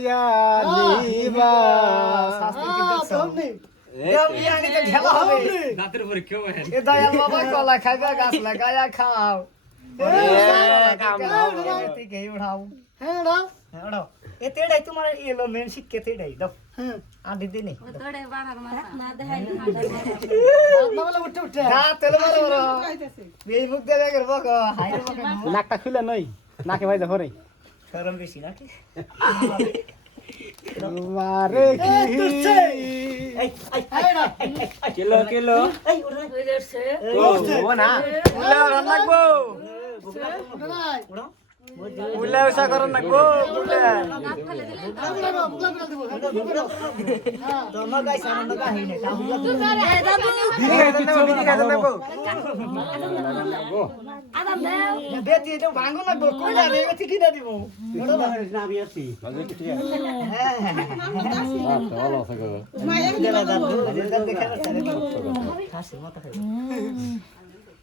দিবা দাঁতের উপরে কেউ হেন এ দয়াল বাবা কলা খাইবে গাছ লাগায়া খাও থেকে উঠাও হ্যাঁ দাও হ্যাঁ উঠাও এ তেড়াই তোমার এলো মেন শিখকে তেড়াই দাও হ্যাঁ আডি দিনে তোড়ে বাড়ার মাথা না দেখাই না না বলে উঠে উঠে না তেল মারো মারো এই মুখ দেবে করবো গো হাই রে বাবা নাকটা খুলে নই নাকে ভাই ধরে শরম বেশি নাকি মারে কি এই কিলো কিলো এই উঠে হই যাচ্ছে ও না উলা রান লাগবো উড়ো উলা উসা করন লাগবো উলা দাঁত ফেলে দিলে দমা গাইছ আনন্দ কা হইনে কামুলা এই দাদু বিড়ি খাইতে লাগবো আদাম দাও বেতি তো ভাঙো লাগবো কইলা রে বেতি কিনা দিব উড়ো না হ্যাঁ দেলা দাদু দাদু দেখা না খাসি মাথা খাই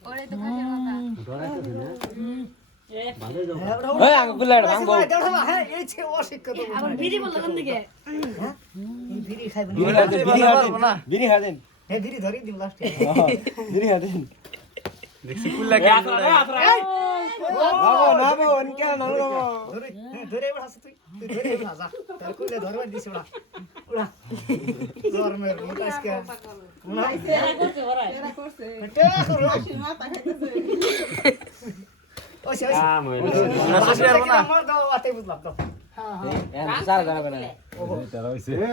ওরে তো খাসির মাথা ওই আঙ্গুল লাড় ভাঙবো হ্যাঁ এই ছে অশিক্ষিত আবার বিড়ি বললো কোন দিকে এই বিড়ি খাইবেন বিড়ি খাইতেন হে বিড়ি ধরি দিব লাস্টে বিড়ি খাইতেন দেখছি কুল্লা কে বাবু না বাবু অনকে না বাবু ধরে ধরে এবার হাসি তুই ধরে এবার যা তার কইলে ধরবা দিছ ওরা ওরা জোর মের মোটাসকে না এরা করছে টেরা করো ওই ওই না শেষ করব না আমার দাও আতে বুঝলাম তো হ্যাঁ 4 জানা